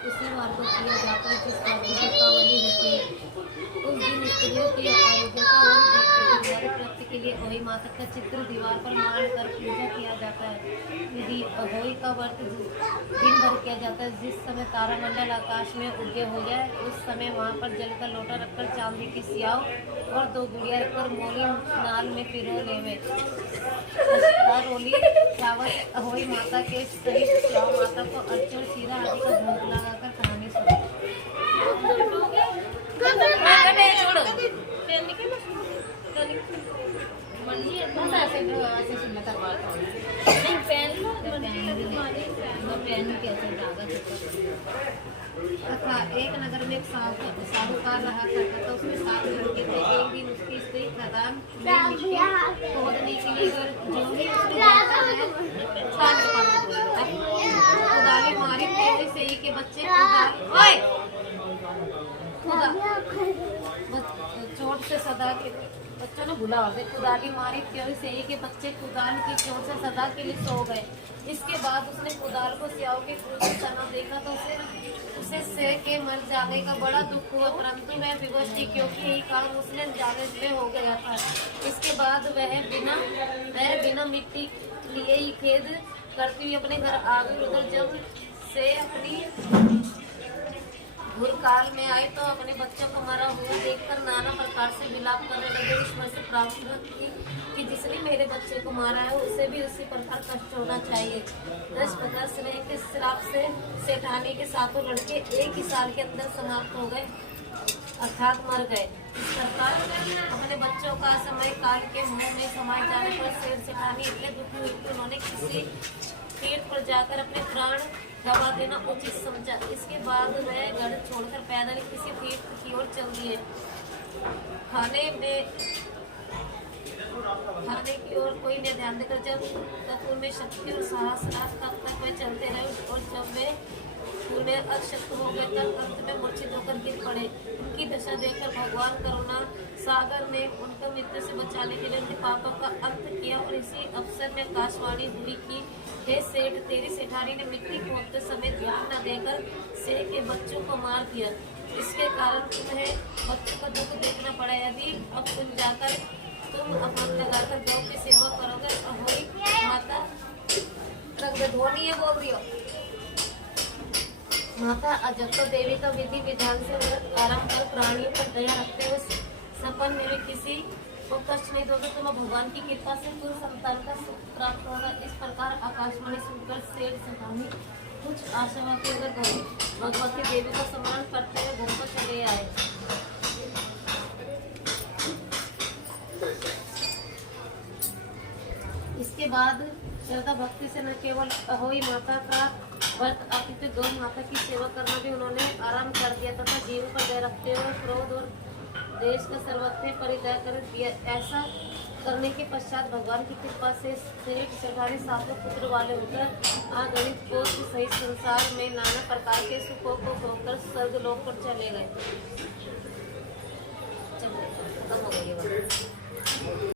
उसी वार को किया जाता है जिस वार की दीपावली होती है। उस दिन स्त्रियों की आरोग्यता और दीर्घायु प्राप्ति के लिए अहोई माता का चित्र दीवार पर मान कर पूजा किया जाता है। यदि अहोई का व्रत दिन भर किया जाता है, जिस समय तारामंडल आकाश में उदय हो जाए उस समय वहाँ पर जल का लोटा रखकर चांदी की सियाव और 2 गुड़िया रखकर मोली नाल में पिरो लेवे। रोली चावल अहोई माता के सहित सियाव माता को अर्चन सीरा आदि का भोग लगाकर कहानी सुनाई। तथा एक नगर में एक साहूकार रहा करता था। उसमें 7 लड़के थे। एक दिन उसकी स्त्री खदान में मिट्टी खोदने के लिए जो भी उसने जाता है कुदाली मारी से ही के बच्चे चोट से सदा के बच्चों ने भुला हो गए। कुदाली मारी क्यों से ही के बच्चे कुदाल की चोट से सदा के लिए सो गए। इसके बाद उसने कुदाल को सियाओं के फूल से तना देखा तो उसे से के मर जाने का बड़ा दुख हुआ, परंतु वह विवश थी क्योंकि यही काम उसने जाने में हो गया था। इसके बाद वह बिना मिट्टी लिए ही खेद करती हुई अपने घर आ गई। उधर जब से अपनी भूरकाल में आए तो अपने बच्चों को मरा हुआ देखकर नाना प्रकार से विलाप करने लगे। ईश्वर से प्रार्थना की कि जिसने मेरे बच्चे को मारा है उसे भी उसी प्रकार कष्ट होना चाहिए। 10 प्रकार स्नेह के श्राप से सेठानी के 7 लड़के एक ही साल के अंदर समाप्त हो गए, अर्थात मर गए। इस प्रकार अपने बच्चों का समय काल के मुंह में समाये जाने पर सेठानी इतने दुखी हुई कि उन्होंने किसी तीर्थ पर जाकर अपने प्राण गवा देना उचित समझा। इसके बाद वह घर छोड़कर पैदल किसी तीर्थ की ओर चल दिए। खाने की ओर कोई न ध्यान देकर जब तक उनमें शक्ति और साहस तब तक वे चलते रहे और जब वे उनमें अशक्त हो गए तब अंत में मूर्छित होकर गिर पड़े। उनकी दशा देखकर भगवान करुणा सागर ने उनको मृत्यु से बचाने के लिए उनके पापों का अंत किया और इसी अवसर में आकाशवाणी हुई कि हे सेठ, तेरी सेठानी ने मिट्टी खोदते समय ध्यान न देकर से के बच्चों को मार दिया। इसके कारण तुम्हें बच्चों का दुख देखना पड़ा। यदि अब तुम जाकर तुम अपन लगाकर गौ की सेवा करोगे अहोई माता ध्वनि ये बोल रही हो माता अजंता देवी का विधि विधान से आराम कर प्राणियों पर दया रखते हुए सपन में भी किसी को कष्ट नहीं दोगे। तुम्हें भगवान की कृपा से पूर्ण संतान का सुख प्राप्त होगा। इस प्रकार आकाशवाणी सुनकर सेठ सेठानी कुछ आशावादी होकर भगवती देवी का सम्मान करते हुए घर को चले आए। इसके बाद श्रद्धा भक्ति से न केवल अहोई माता का व्रत अपितु गौ माता की सेवा करना भी उन्होंने आराम कर दिया तथा जीवन पर दया रखते हुए क्रोध और देश का सर्वत्र परित्याग कर दिया। ऐसा करने के पश्चात भगवान की कृपा से सेठ सेठानी 7 पुत्र वाले होकर अगणित कोष सहित संसार में नाना प्रकार के सुखों को भोगकर स्वर्गलोक पर चले गए।